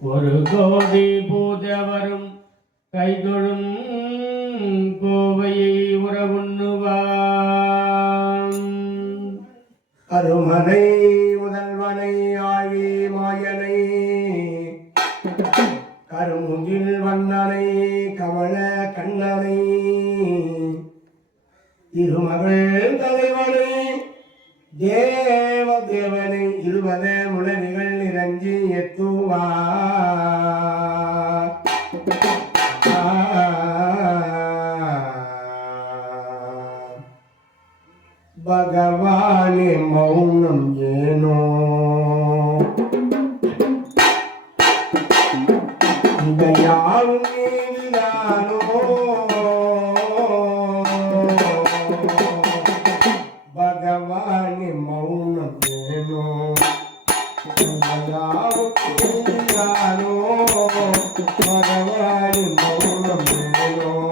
ஒரு கோடி பூஜவரும் கைதொழும் கோவையை உறவுண்ணுவான் அருமனை முதல்வனை ஆழி மாயனை கருமுகில் வண்ணனை கமல கண்ணனை இருமகள் தலைவனை தேவனை 20 முழவிகள் நிறைஞ்சி எத்துவார் பகவானே மௌனம் ஏனோ இதையாவும் நீதானோ பகவானே மௌனம் ஏனோ இதையாவும் நீதானோ பகவானே மௌனம் ஏனோ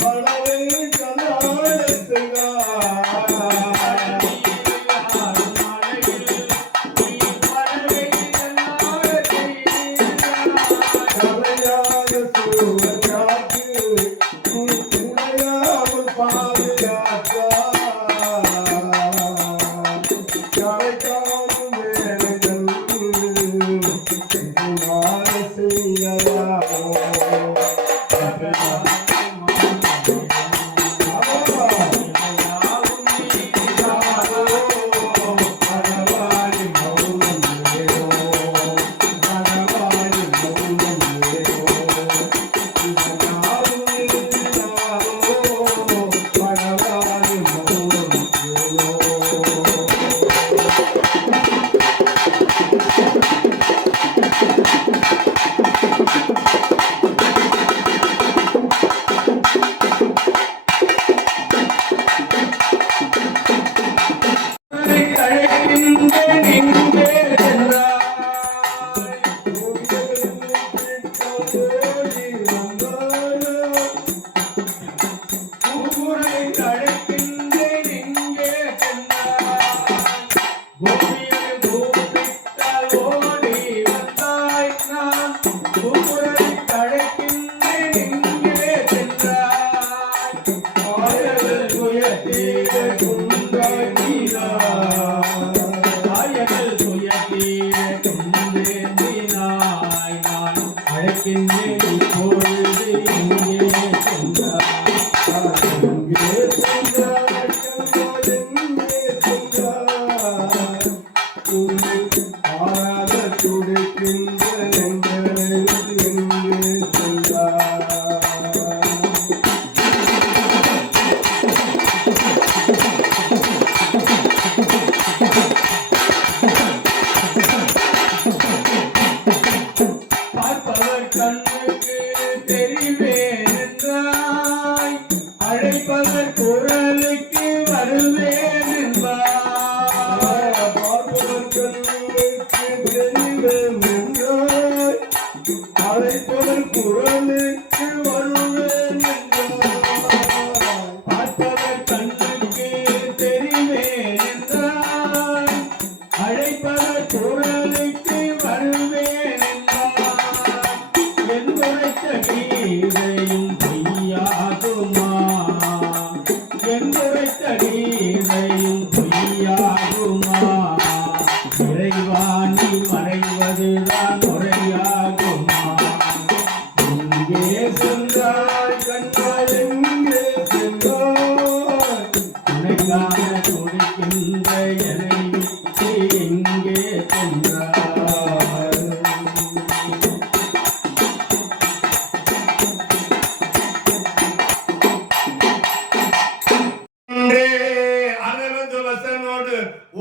பழவே கலாட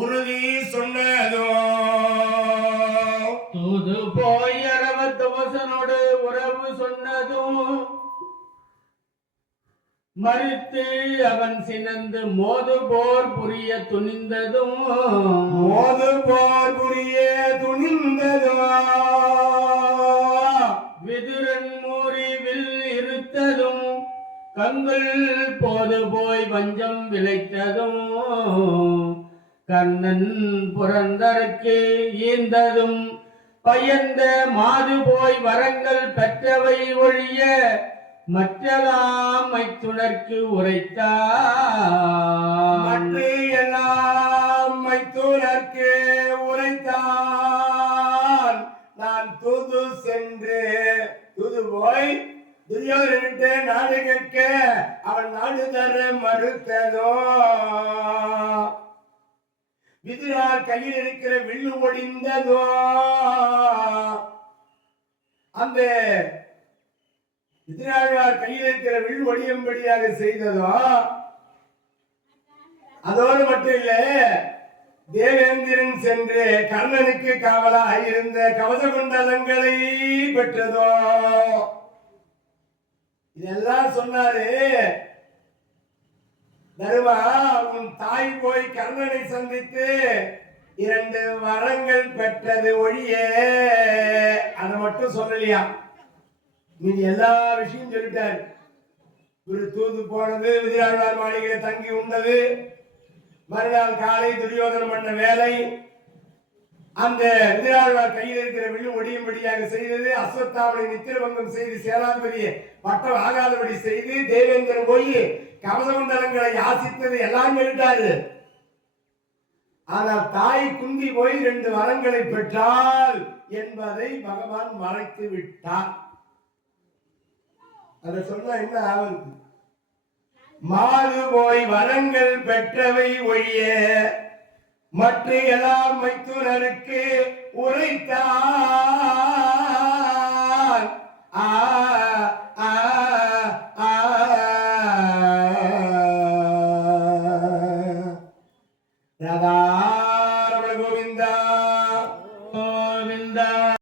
உறுதி சொன்னதோ தூது போய் அரவத்தவசனோடு உறவு சொன்னதும் மறுத்து அவன் சினந்து மோது போர் புரிய துணிந்ததும் மோது போர் புரிய துணிந்ததோ விதுரன் மூறி வில் இருத்ததும் கங்குல் போது போய் வஞ்சம் விளைத்ததும் கண்ணன் புரந்தருக்கு ஈந்ததும் பயந்த மாது போய் வரங்கள் பெற்றவை ஒழிய மற்றெல்லாம் மைத்துனர்க்கு உரைத்தான் மற்ற எல்லாம் மைத்துனர்க்கு உரைத்தான் நான் தூது சென்று தூது போய் துரியோதனன்ட்டு நாடு கேட்க அவன் நாடு தர மறுத்ததோ விதுரார் கையில் இருக்கிற வில்லு ஒடிந்ததோ அந்த விதிராழ்வார் கையில் இருக்கிற வில் ஒடியும்படியாக செய்ததோ அதோடு மட்டும் இல்ல தேவேந்திரன் சென்று கர்ணனுக்கு காவலாக இருந்த கவச குண்டலங்களை பெற்றதோ இதெல்லாம் சொன்னாரு. தருமா உன் தாய் போய் கர்ணனை சந்தித்து 2 வரங்கள் பெற்றது ஒழிய அதை மட்டும் சொல்லலையா, நீங்க எல்லா விஷயம் சொல்லிட்டாரு. ஒரு தூது போனது, விதிராழ்வார் மாளிகையில தங்கி உண்டது, மறுநாள் காலை துரியோதனம் பண்ண வேலை, அந்த விதிராழ்வார் கையில் இருக்கிற வில்லு ஒடியும்படியாக செய்தது, அஸ்வத்தாமனை நித்திரபங்கம் செய்து சேனாதிபதியை பட்டம் ஆகாதபடி செய்து தேவேந்திரன் போய் கவசமண்டலங்களை யாசித்தது எல்லாம் சொல்லிட்டாரு. ஆனால் தாய் குந்தி போய் 2 வரங்களை பெற்றால் என்பதை பகவான் மறைத்து விட்டார். அதை சொன்னா என்ன ஆகுது? மாது போய் வரங்கள் பெற்றவை ஒழிய மற்ற எல்லாம் மைத்துனருக்கு உரைத்தான்.